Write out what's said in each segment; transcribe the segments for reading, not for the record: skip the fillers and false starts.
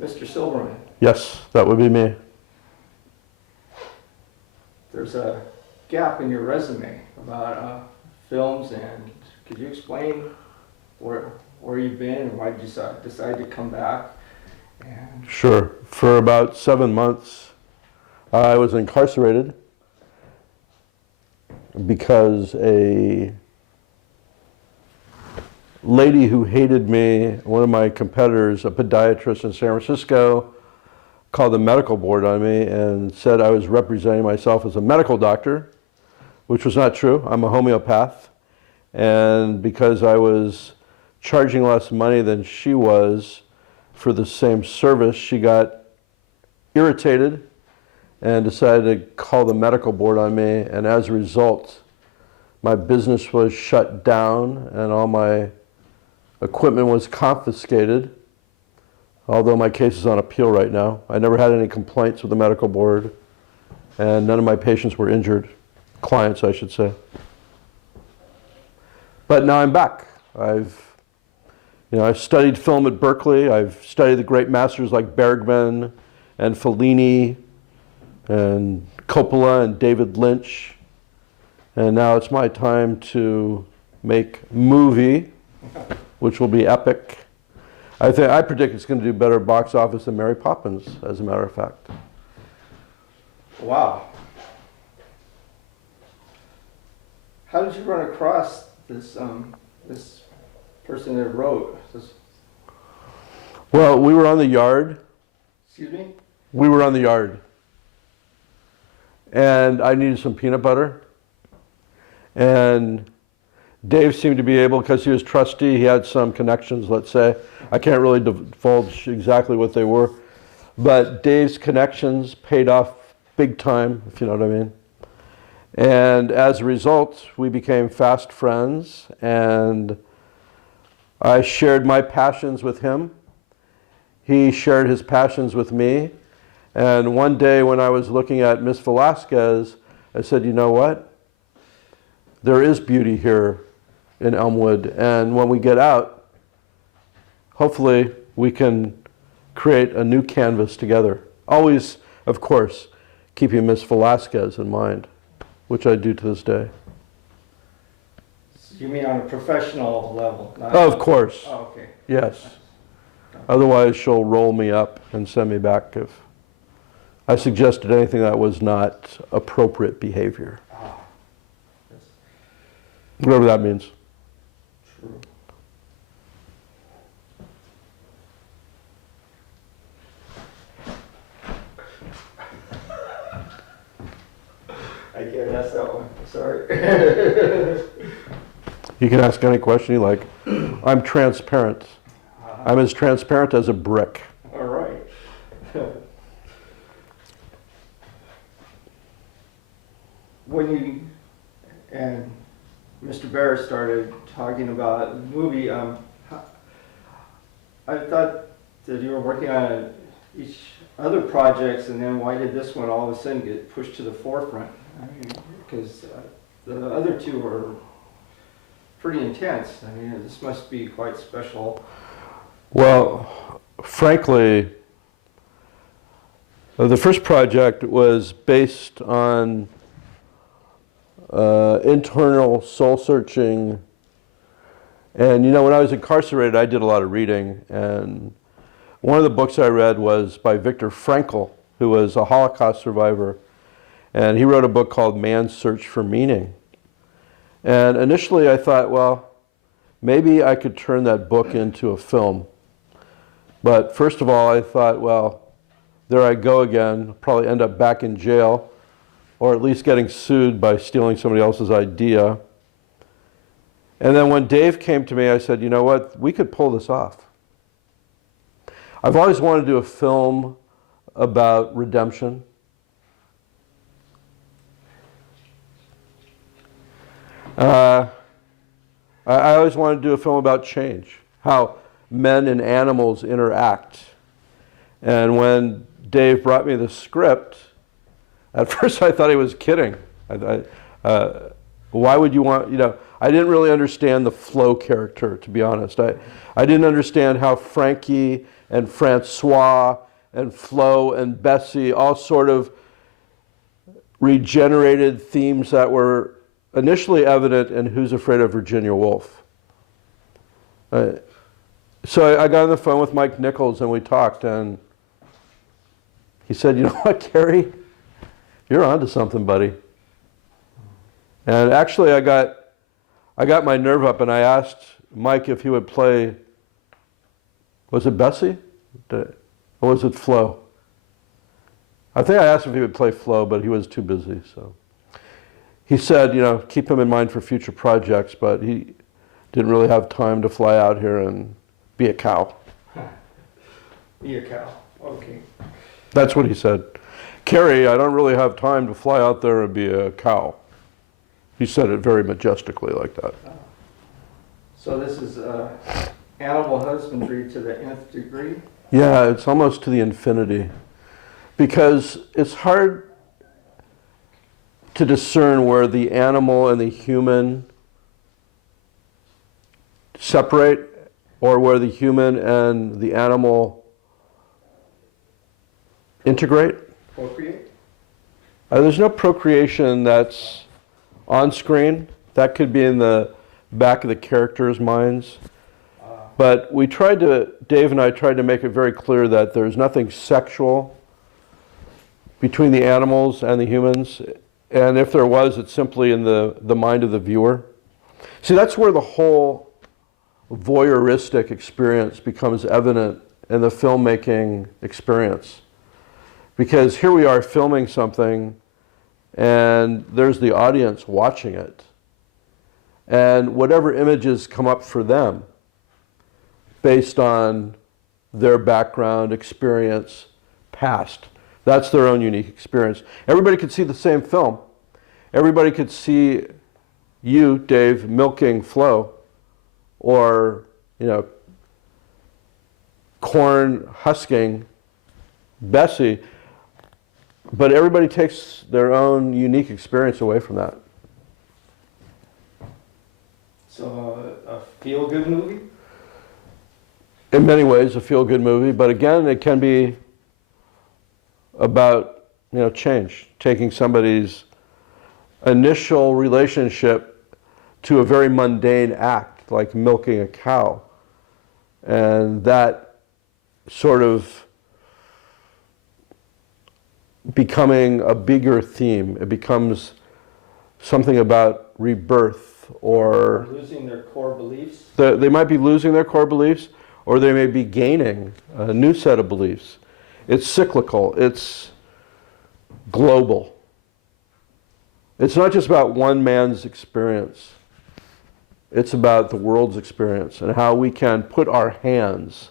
Mr. Silverman, Yes, that would be me. there's a gap in your resume about films, and could you explain where you've been and why did you decide to come back? And Sure. For about 7 months, I was incarcerated because a lady who hated me, one of my competitors, a podiatrist in San Francisco, called the medical board on me and said I was representing myself as a medical doctor, which was not true. I'm a homeopath. And because I was charging less money than she was for the same service, she got irritated and decided to call the medical board on me. And as a result, my business was shut down and all my equipment was confiscated, although my case is on appeal right now. I never had any complaints with the medical board, and none of my patients were injured, clients I should say. But now I'm back. I've studied film at Berkeley. I've studied the great masters like Bergman and Fellini and Coppola and David Lynch. And now it's my time to make a movie, which will be epic. I predict it's going to do better box office than Mary Poppins, as a matter of fact. wow, how did you run across this this person that wrote this? Well, we were on the yard. Excuse me? We were on the yard. And I needed some peanut butter. And Dave seemed to be able, because he was trustee, he had some connections, let's say. I can't really divulge exactly what they were. But Dave's connections paid off big time, if you know what I mean. And as a result, we became fast friends, and I shared my passions with him. He shared his passions with me. And one day when I was looking at Miss Velasquez, I said, you know what? There is beauty here in Elmwood, and when we get out, hopefully we can create a new canvas together. Always, of course, keeping Miss Velasquez in mind, which I do to this day. You mean on a professional level? Oh, of course. Oh, okay. Yes. Otherwise, she'll roll me up and send me back if I suggested anything that was not appropriate behavior. Ah, that's Whatever that means. true. I can't ask that one, sorry. You can ask any question you like. I'm transparent. I'm as transparent as a brick. All right. When you and Mr. Bear started talking about the movie, I thought that you were working on each other projects, and then why did this one all of a sudden get pushed to the forefront? I mean, because the other two were pretty intense. I mean, this must be quite special. Well, frankly, the first project was based on internal soul searching. And you know, when I was incarcerated, I did a lot of reading. And one of the books I read was by Viktor Frankl, who was a Holocaust survivor. And he wrote a book called Man's Search for Meaning. And initially I thought, well, maybe I could turn that book into a film. But first of all, I thought, well, there I go again, probably end up back in jail, or at least getting sued by stealing somebody else's idea. And then when Dave came to me, I said, you know what, we could pull this off. I've always wanted to do a film about redemption. I always wanted to do a film about change, how men and animals interact. And when Dave brought me the script, at first I thought he was kidding. Why would you want, I didn't really understand the Flo character, to be honest. I didn't understand how Frankie and Francois and Flo and Bessie all sort of regenerated themes that were initially evident in Who's Afraid of Virginia Woolf. So I got on the phone with Mike Nichols and we talked, and he said, you know what, Cary? You're onto something, buddy. And actually I got my nerve up and I asked Mike if he would play, was it Bessie? Or was it Flo? I think I asked if he would play Flo, but he was too busy, so. He said, you know, keep him in mind for future projects, but he didn't really have time to fly out here and be a cow. Be a cow, okay. That's what he said. Cary, I don't really have time to fly out there and be a cow. He said it very majestically like that. So this is animal husbandry to the nth degree? Yeah, it's almost to the infinity. Because it's hard to discern where the animal and the human separate, or where the human and the animal integrate. Procreate? There's no procreation that's on screen. That could be in the back of the characters' minds. But Dave and I tried to make it very clear that there's nothing sexual between the animals and the humans. And if there was, it's simply in the mind of the viewer. See, that's where the whole voyeuristic experience becomes evident in the filmmaking experience. Because here we are filming something, and there's the audience watching it. And whatever images come up for them, based on their background, experience, past, that's their own unique experience. Everybody could see the same film. Everybody could see you, Dave, milking Flo, or, you know, corn husking Bessie, but everybody takes their own unique experience away from that. So a feel-good movie? In many ways, a feel-good movie, but again, it can be about, you know, change, taking somebody's initial relationship to a very mundane act, like milking a cow, and that sort of becoming a bigger theme. It becomes something about rebirth, or losing their core beliefs? they might be losing their core beliefs, or they may be gaining a new set of beliefs. It's cyclical, it's global. It's not just about one man's experience. It's about the world's experience and how we can put our hands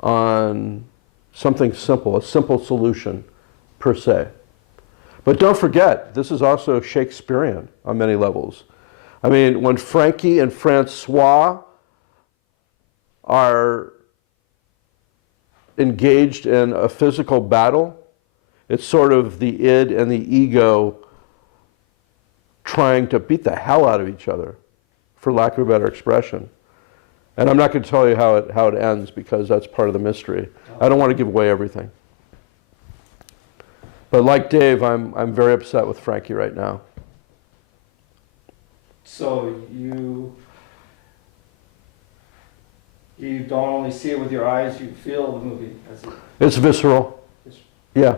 on something simple, a simple solution per se. But don't forget, this is also Shakespearean on many levels. I mean, when Frankie and Francois are engaged in a physical battle, it's sort of the id and the ego trying to beat the hell out of each other, for lack of a better expression. And I'm not going to tell you how it ends, because that's part of the mystery. I don't want to give away everything. But like Dave, I'm very upset with Frankie right now. So you don't only see it with your eyes, you feel the movie as it. It's visceral. Yeah.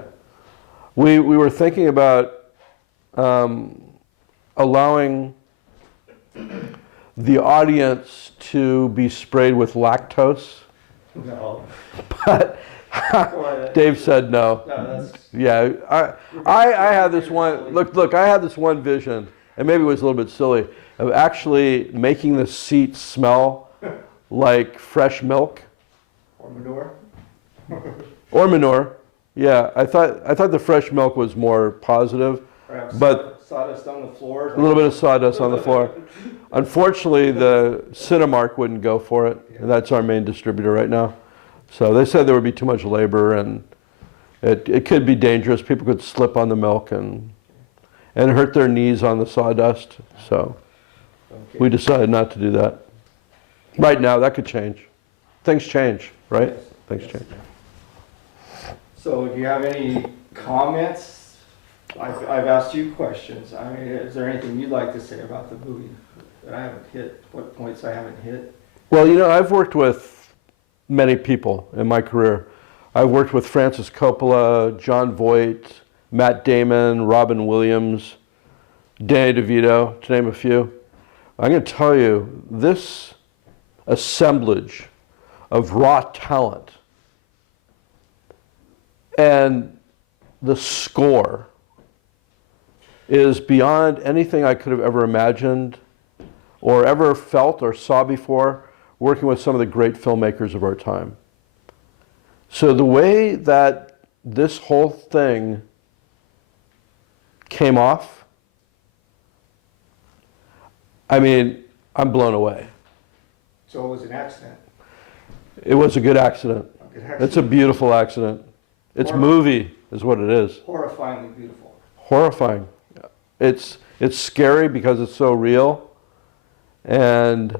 We were thinking about allowing the audience to be sprayed with lactose. No. But Dave said no. No, that's. Yeah, I had this one, look, I had this one vision, and maybe it was a little bit silly, of actually making the seat smell like fresh milk. Or manure. Or manure. Yeah, I thought the fresh milk was more positive. Perhaps But sawdust on the floor. a little bit of sawdust on the floor. Unfortunately, the Cinemark wouldn't go for it, and that's our main distributor right now. So they said there would be too much labor, and it could be dangerous. People could slip on the milk and hurt their knees on the sawdust. So Okay. We decided not to do that. Right now, that could change. Things change, right? Yes. Things Yes. change. So do you have any comments? I've asked you questions. I mean, is there anything you'd like to say about the movie that I haven't hit? What points I haven't hit? Well, I've worked with many people in my career. I've worked with Francis Coppola, John Voight, Matt Damon, Robin Williams, Danny DeVito, to name a few. I'm going to tell you, this assemblage of raw talent and the score is beyond anything I could have ever imagined or ever felt or saw before, working with some of the great filmmakers of our time. So the way that this whole thing came off, I mean, I'm blown away. So it was an accident. It was a good accident. A good accident. It's a beautiful accident. It's movie is what it is. Horrifyingly beautiful. Horrifying. It's scary because it's so real. And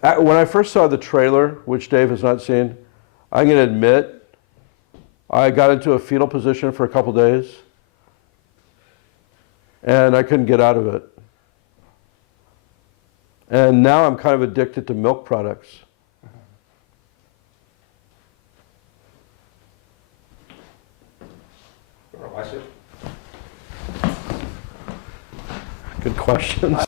when I first saw the trailer, which Dave has not seen, I'm going to admit, I got into a fetal position for a couple days, and I couldn't get out of it. And now I'm kind of addicted to milk products. You wanna watch it? Good questions.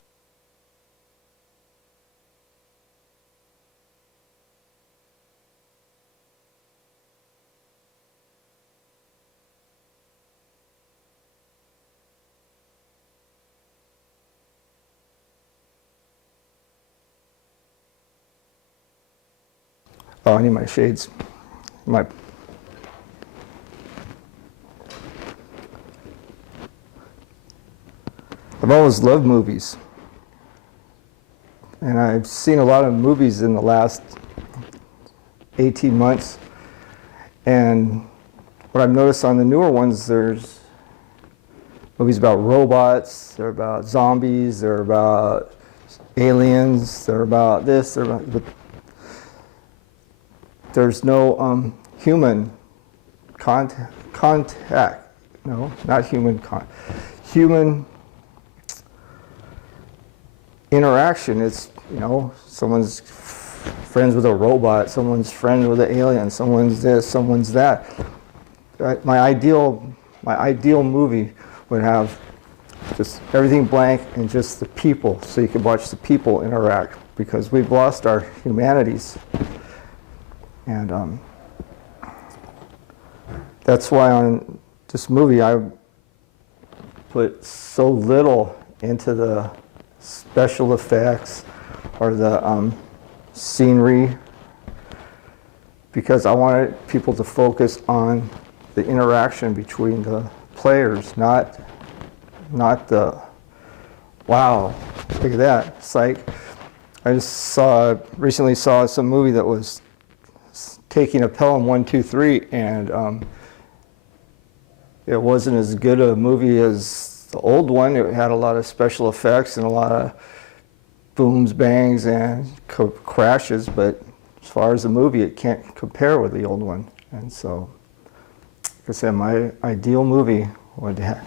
Oh, I need my shades. My I've always loved movies. And I've seen a lot of movies in the last 18 months. And what I've noticed on the newer ones, there's movies about robots, they're about zombies, they're about aliens, they're about this, they're about... But there's no human contact. No, not human human interaction. It's, someone's friends with a robot, someone's friends with an alien, someone's this, someone's that. My ideal movie would have just everything blank and just the people, so you could watch the people interact, because we've lost our humanities. And that's why on this movie I put so little into the special effects or the scenery, because I wanted people to focus on the interaction between the players, not the, wow, look at that. It's like, I just recently saw some movie that was taking a Pelham 1, 2, 3, and it wasn't as good a movie as the old one. It had a lot of special effects and a lot of booms, bangs, and crashes, but as far as the movie, it can't compare with the old one. And so, like I said, my ideal movie would have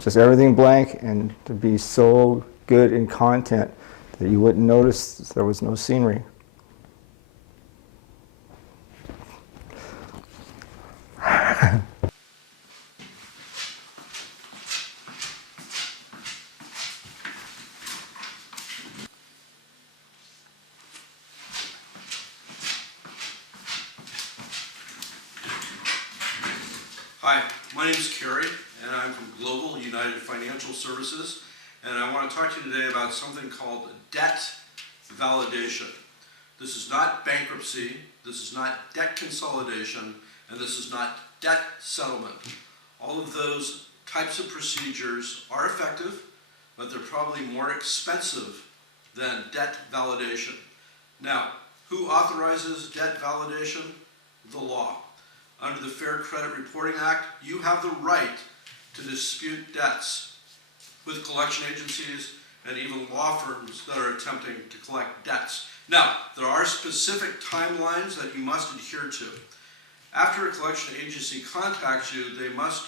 just everything blank and to be so good in content that you wouldn't notice there was no scenery. Hi, my name is Kerry, and I'm from Global United Financial Services, and I want to talk to you today about something called debt validation. This is not bankruptcy, this is not debt consolidation, and this is not debt settlement. All of those types of procedures are effective, but they're probably more expensive than debt validation. Now, who authorizes debt validation? The law. Under the Fair Credit Reporting Act, you have the right to dispute debts with collection agencies and even law firms that are attempting to collect debts. Now, there are specific timelines that you must adhere to. After a collection agency contacts you, they must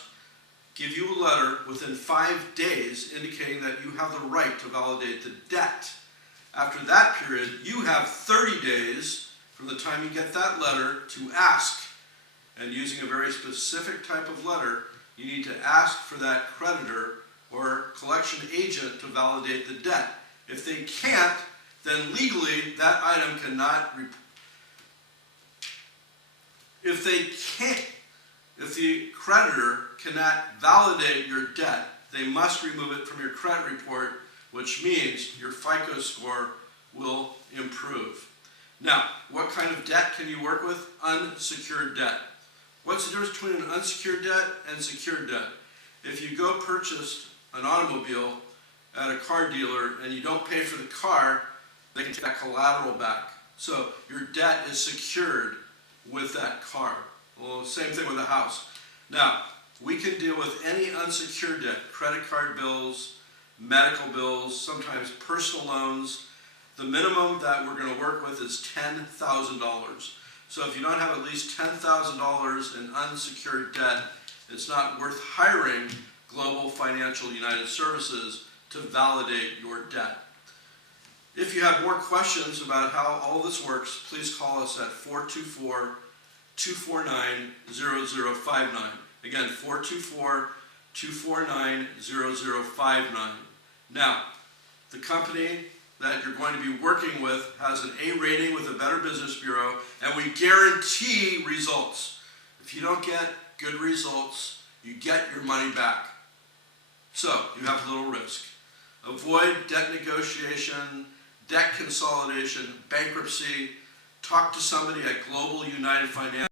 give you a letter within 5 days indicating that you have the right to validate the debt. After that period, you have 30 days from the time you get that letter to ask. And using a very specific type of letter, you need to ask for that creditor or collection agent to validate the debt. If they can't, then legally that item cannot, if the creditor cannot validate your debt, they must remove it from your credit report, which means your FICO score will improve. Now, what kind of debt can you work with? Unsecured debt. What's the difference between an unsecured debt and secured debt? If you go purchase an automobile at a car dealer and you don't pay for the car, they can take that collateral back. So your debt is secured with that car. Well, same thing with a house. Now, we can deal with any unsecured debt, credit card bills, medical bills, sometimes personal loans. The minimum that we're going to work with is $10,000. So if you don't have at least $10,000 in unsecured debt, it's not worth hiring Global Financial United Services to validate your debt. If you have more questions about how all this works, please call us at 424-249-0059. Again, 424-249-0059. Now, the company that you're going to be working with has an A rating with the Better Business Bureau, and we guarantee results. If you don't get good results, you get your money back. So, you have little risk. Avoid debt negotiation, debt consolidation, bankruptcy. Talk to somebody at Global United Financial.